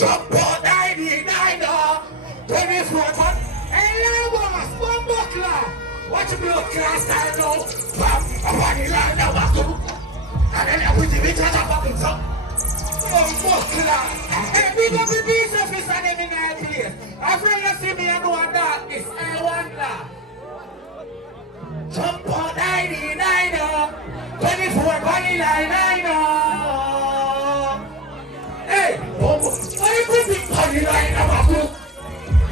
Jump on 99, 24 ton. Hey, Lamos, one buckler. Watch your blood class style now. Bam, I'm on the line now, back to. And then I'm with the bitch, I'm up with some. One buckler. Hey, big up the peace officer, them in that place. I'm afraid to see me and do a darkness. Hey, one laugh. Jump on 99, 24 on the line, Hey, why you put me on the line of a group?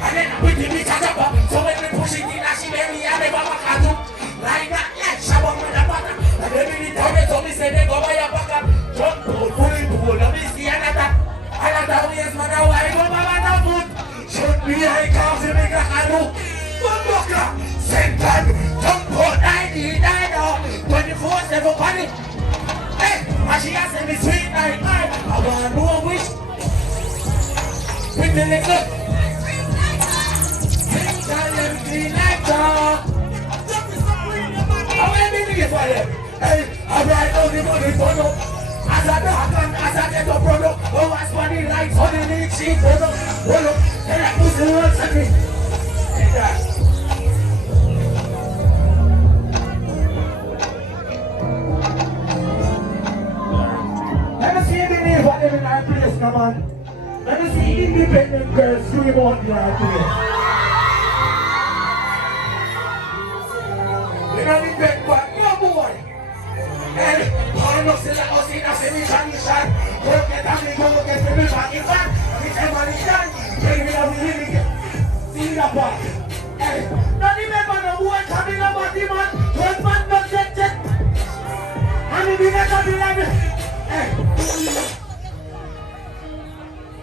And then I'm with the bitch at the back. So when we push it in, she made me and never back at you. Like that, like Shabba with the butter. And then we tell me, so me say they go buy a bucket. Jump on, fully pull, let me see another. Another ways, man, why go buy the food? Should be high cars to make a canoe. One buckler, center, jump on 99, 24/7 party. Hey, and she has me sweet like mine. I want no wish. With the little. Clean like that. How many minutes for them? Hey, I write down the money for them. As I knock and as I get the product. Oh, as money lights on the need sheet for them. Hold up, and I put the words at me. Let me see you believe what them in our place, come on. Let me see independent girls scream out in our place. We don't need bed back, no boy. And all no say like us in a semi-tradition. Go get a me, go get a me back in back. It's a money done. Bring me up, we really get. See the part. Hey, not remember the boy coming about the man. 12 man not get. And if you never be like it. Hey.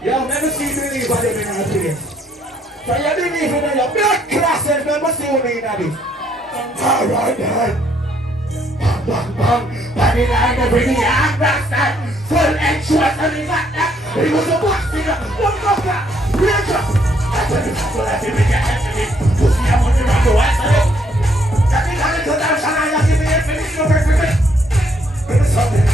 Yo, never see believe what they mean in this. So you believe in your blood classes, never see what they mean in this. Alright then. Bang, bang, bang. Body line, every day, I'm back style. Full and short, and he got that. He was a box singer. One buckler. Real job. That's what it's for. That's if we get head to me. Pussy, I want to rock the west of it. That is how it goes down, shall I give me a finish over for me? Give me something.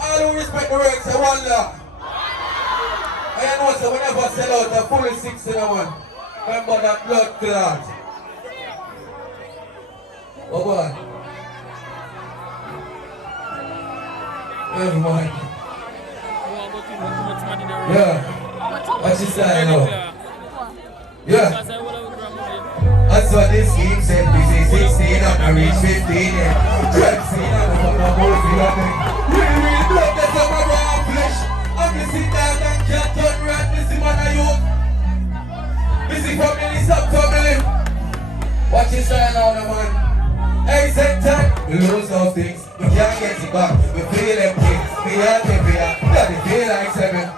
All who respect the works, I wonder. I know so whenever sell out a full 6 in a one. Remember that blood clot. Oh boy. Never mind. Yeah. What you say now? Yeah. That's what this scheme said. Busy 16 up and reach 15. 12 scene up and put my movie up there. Really blood that's on my raw flesh. I'm missing down and can't turn red. Missing man of youth. Missing family, sub family. Watch your style now, man. Hey, center. We lose those things. We can't get it back. We feel empty. We are heavy. That it feel like 7.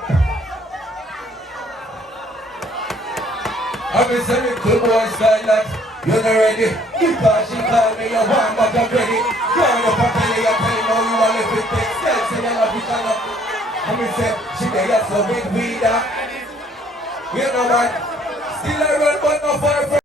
I'm a semi-cool boy style that you're not ready. Because she called me a one but I'm ready. Going up and tell you how you want to live with this. Tell say you love each other. I'm a say she there so big weed. You know man. Still I run but no for a friend.